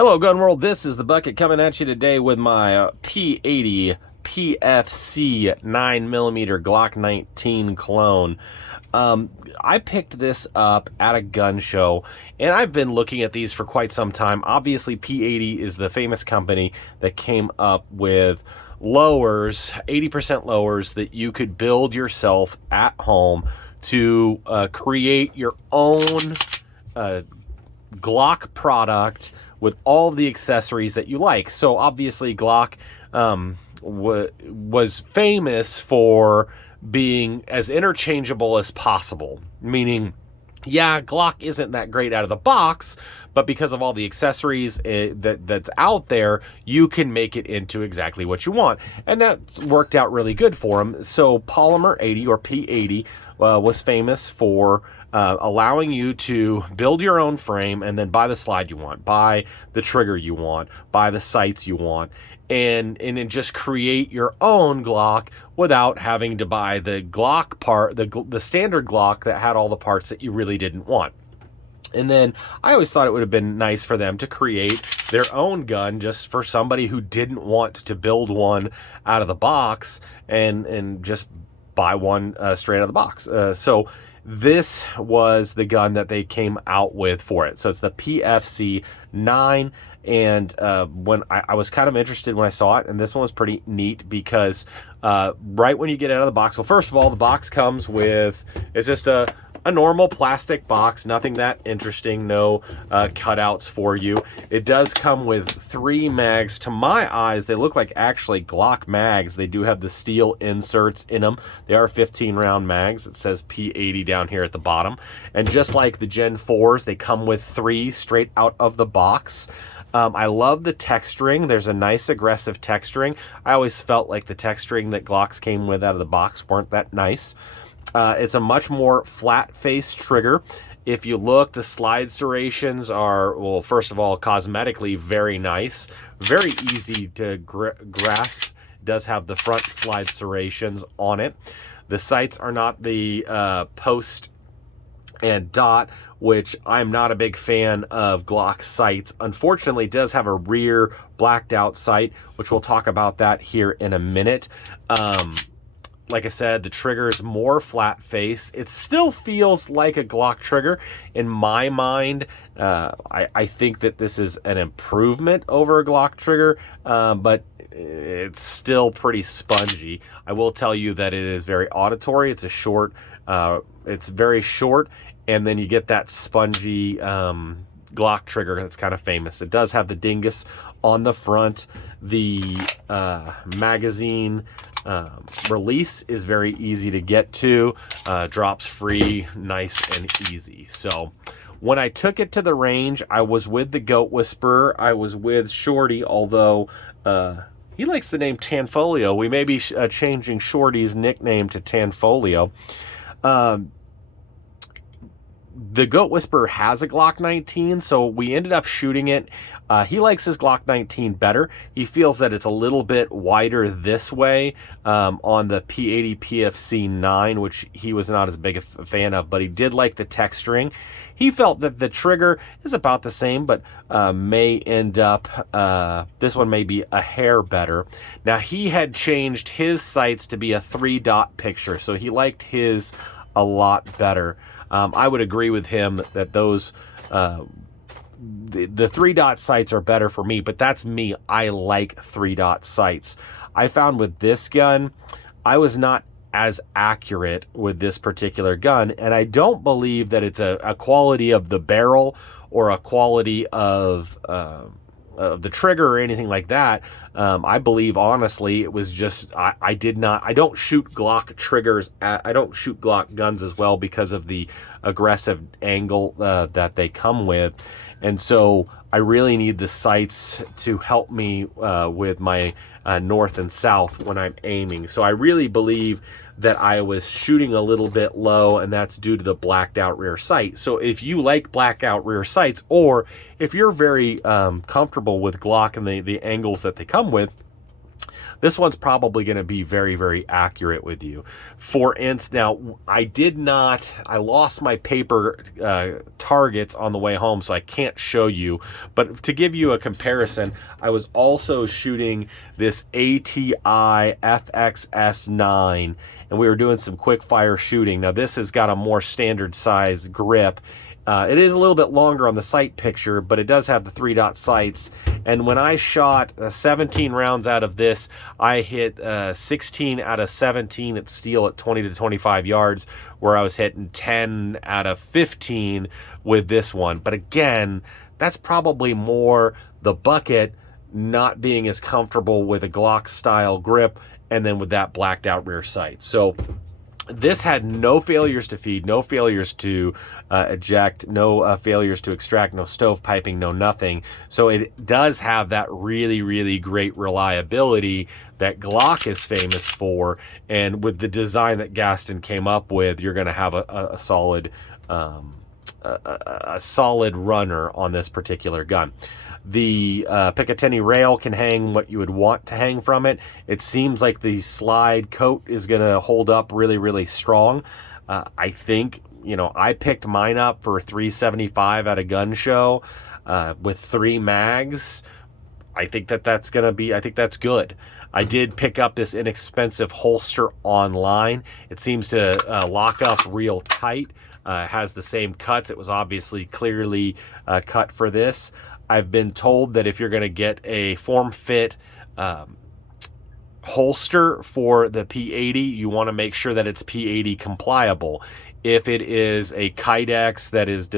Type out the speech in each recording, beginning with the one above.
Hello, gun world. This is the Bucket coming at you today with my P80 PFC 9mm Glock 19 clone. I picked this up at a gun show, and I've been looking at these for quite some time. Obviously, P80 is the famous company that came up with lowers, 80% lowers that you could build yourself at home to create your own Glock product with all the accessories that you like. So obviously Glock was famous for being as interchangeable as possible, meaning, yeah, Glock isn't that great out of the box, but because of all the accessories that's out there, you can make it into exactly what you want. And that's worked out really good for them. So Polymer 80 or P80 was famous for allowing you to build your own frame and then buy the slide you want, buy the trigger you want, buy the sights you want, and then just create your own Glock without having to buy the Glock part, the standard Glock that had all the parts that you really didn't want. And then I always thought it would have been nice for them to create their own gun just for somebody who didn't want to build one out of the box and just buy one straight out of the box. So this was the gun that they came out with for it. So it's the PFC 9. And when I was kind of interested when I saw it, and this one was pretty neat because right when you get out of the box, well, first of all, the box comes with, it's just a normal plastic box, nothing that interesting, no cutouts for you. It does come with 3 mags. To my eyes, they look like actually Glock mags. They do have the steel inserts in them. They are 15-round mags. It says P80 down here at the bottom. And just like the Gen 4s, they come with 3 straight out of the box. I love the texturing. There's a nice aggressive texturing. I always felt like the texturing that Glocks came with out of the box weren't that nice. It's a much more flat face trigger. If you look, the slide serrations are, well, first of all, cosmetically very nice, very easy to grasp. It does have the front slide serrations on it. The sights are not the post and dot, which I'm not a big fan of Glock sights. Unfortunately, it does have a rear blacked out sight, which we'll talk about that here in a minute. Like I said, the trigger is more flat face. It still feels like a Glock trigger in my mind. I think that this is an improvement over a Glock trigger, but it's still pretty spongy. I will tell you that it is very auditory. It's a short, it's very short, and then you get that spongy Glock trigger that's kind of famous. It does have the dingus on the front. The magazine release is very easy to get to, drops free, nice and easy. So when I took it to the range, I was with the Goat Whisperer. I was with Shorty, although he likes the name Tanfolio. We may be changing Shorty's nickname to Tanfolio. The Goat Whisperer has a Glock 19, so we ended up shooting it. He likes his Glock 19 better. He feels that it's a little bit wider this way on the P80 PFC 9, which he was not as big a fan of, but he did like the texturing. He felt that the trigger is about the same, but may end up, this one may be a hair better. Now, he had changed his sights to be a 3-dot picture, so he liked his a lot better. I would agree with him that those the 3-dot sights are better for me, but that's me. I like 3-dot sights. I found with this gun, I was not as accurate with this particular gun, and I don't believe that it's a quality of the barrel or a quality of the trigger or anything like that. I believe honestly it was just I don't shoot Glock triggers I don't shoot Glock guns as well because of the aggressive angle that they come with, and so I really need the sights to help me with my north and south when I'm aiming. So I really believe that I was shooting a little bit low, and that's due to the blacked out rear sight. So if you like blacked out rear sights, or if you're very comfortable with Glock and the angles that they come with, this one's probably going to be very, very accurate with you. For instance, now I lost my paper targets on the way home, so I can't show you, but to give you a comparison, I was also shooting this ATI FXS9, and we were doing some quick fire shooting. Now this has got a more standard size grip. It is a little bit longer on the sight picture, but it does have the 3-dot sights. And when I shot 17 rounds out of this, I hit 16 out of 17 at steel at 20 to 25 yards, where I was hitting 10 out of 15 with this one. But again, that's probably more the bucket not being as comfortable with a Glock style grip, and then with that blacked out rear sight. So this had no failures to feed, no failures to eject, no failures to extract, no stovepiping, no nothing. So it does have that really, really great reliability that Glock is famous for. And with the design that Gaston came up with, you're going to have a solid solid runner on this particular gun. The Picatinny rail can hang what you would want to hang from it. It seems like the slide coat is going to hold up really, really strong. I think, you know, I picked mine up for $375 at a gun show with 3 mags. I think that's going to be, I think that's good. I did pick up this inexpensive holster online. It seems to lock up real tight. Has the same cuts. It was obviously clearly cut for this. I've been told that if you're going to get a form-fit holster for the P80, you want to make sure that it's P80 compliable. If it is a Kydex that is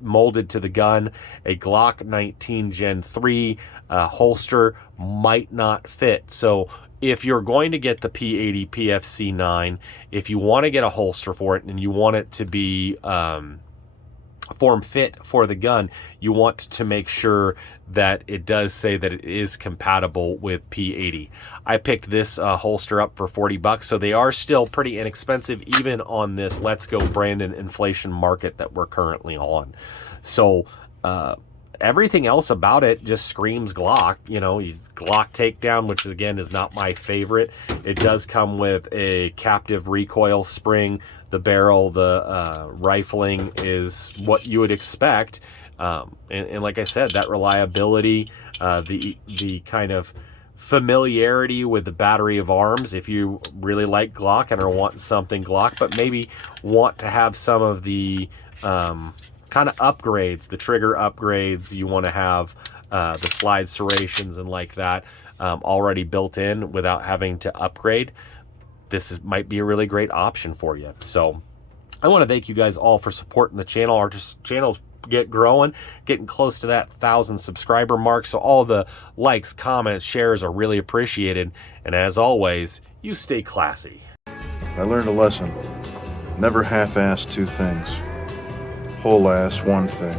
molded to the gun, a Glock 19 Gen 3 holster might not fit. So if you're going to get the P80 PFC 9, if you want to get a holster for it and you want it to be form fit for the gun, you want to make sure that it does say that it is compatible with P80. I picked this holster up for $40, so they are still pretty inexpensive even on this Let's Go Brandon inflation market that we're currently on. So everything else about it just screams Glock. You know, Glock takedown, which again is not my favorite. It does come with a captive recoil spring. The barrel, the rifling is what you would expect. And like I said, that reliability, the kind of familiarity with the battery of arms, if you really like Glock and are wanting something Glock, but maybe want to have some of the kind of upgrades, the trigger upgrades, you want to have the slide serrations and like that already built in without having to upgrade, might be a really great option for you. So I want to thank you guys all for supporting the channel. Our channel's growing, getting close to that 1,000 subscriber mark. So all the likes, comments, shares are really appreciated. And as always, you stay classy. I learned a lesson. Never half-ass 2 things. Whole ass 1 thing.